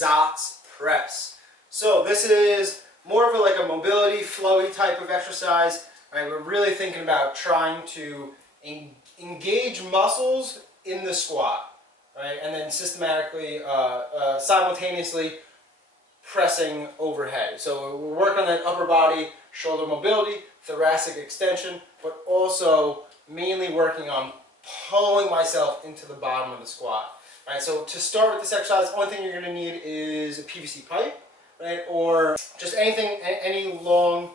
Zots Press. So this is more of like a mobility, flowy type of exercise. Right? We're really thinking about trying to engage muscles in the squat, right? And then systematically, simultaneously pressing overhead. So we're working on that upper body, shoulder mobility, thoracic extension, but also mainly working on pulling myself into the bottom of the squat. Right? So to start with this exercise, the only thing you're going to need is a PVC pipe, right? Or just anything, any long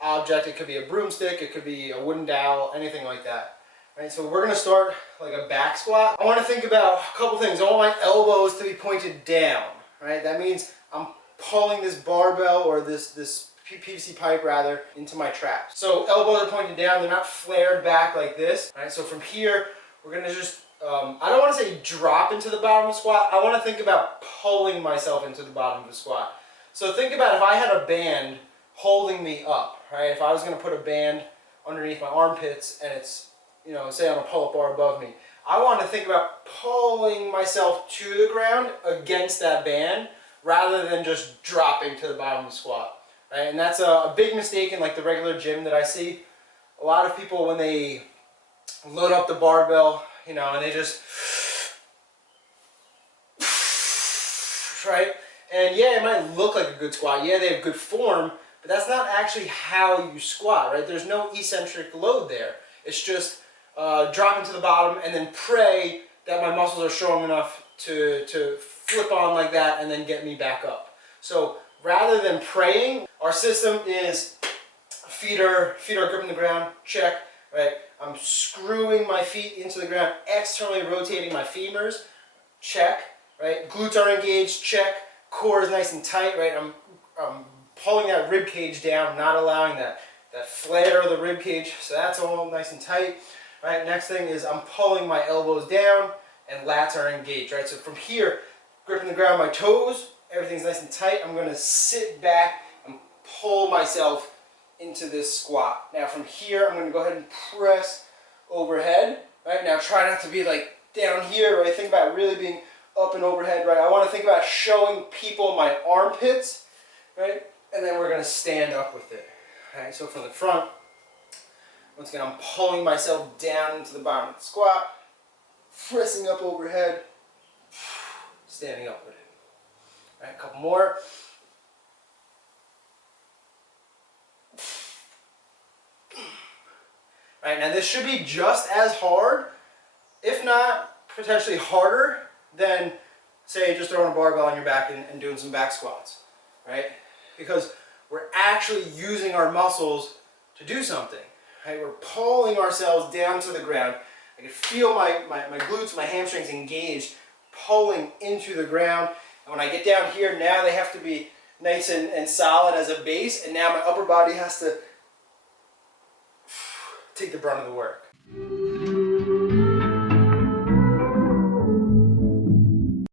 object. It could be a broomstick, it could be a wooden dowel, anything like that. Right? So we're going to start like a back squat. I want to think about a couple things. I want my elbows to be pointed down. Right? That means I'm pulling this barbell or this PVC pipe rather into my traps. So elbows are pointed down, they're not flared back like this. Right? So from here, we're going to just, I don't want to say drop into the bottom of the squat. I want to think about pulling myself into the bottom of the squat. So think about if I had a band holding me up, right? If I was going to put a band underneath my armpits and it's, you know, say on a pull-up bar above me, I want to think about pulling myself to the ground against that band rather than just dropping to the bottom of the squat. Right? And that's a big mistake in like the regular gym that I see. A lot of people, when they load up the barbell, you know, and they just, right? And yeah, it might look like a good squat. Yeah, they have good form, but that's not actually how you squat, right? There's no eccentric load there. It's just dropping to the bottom and then pray that my muscles are strong enough to flip on like that and then get me back up. So rather than praying, our system is feet are gripping the ground, check, right? I'm screwing my feet into the ground, externally rotating my femurs, check, right? Glutes are engaged, check. Core is nice and tight, right? I'm pulling that rib cage down, not allowing that flare of the rib cage, so that's all nice and tight. Right, next thing is I'm pulling my elbows down and lats are engaged, right? So from here, gripping the ground, my toes, everything's nice and tight. I'm gonna sit back and pull myself into this squat. Now from here, I'm gonna go ahead and press overhead, right? Now try not to be like down here, right? Think about really being up and overhead, right? I wanna think about showing people my armpits, right? And then we're gonna stand up with it, right? So from the front, once again, I'm pulling myself down into the bottom of the squat, pressing up overhead, standing up with it. All right, a couple more. All right, now this should be just as hard, if not potentially harder, than say just throwing a barbell on your back and doing some back squats, right? Because we're actually using our muscles to do something. Right, we're pulling ourselves down to the ground. I can feel my glutes, my hamstrings engaged, pulling into the ground. And when I get down here, now they have to be nice and solid as a base. And now my upper body has to take the brunt of the work.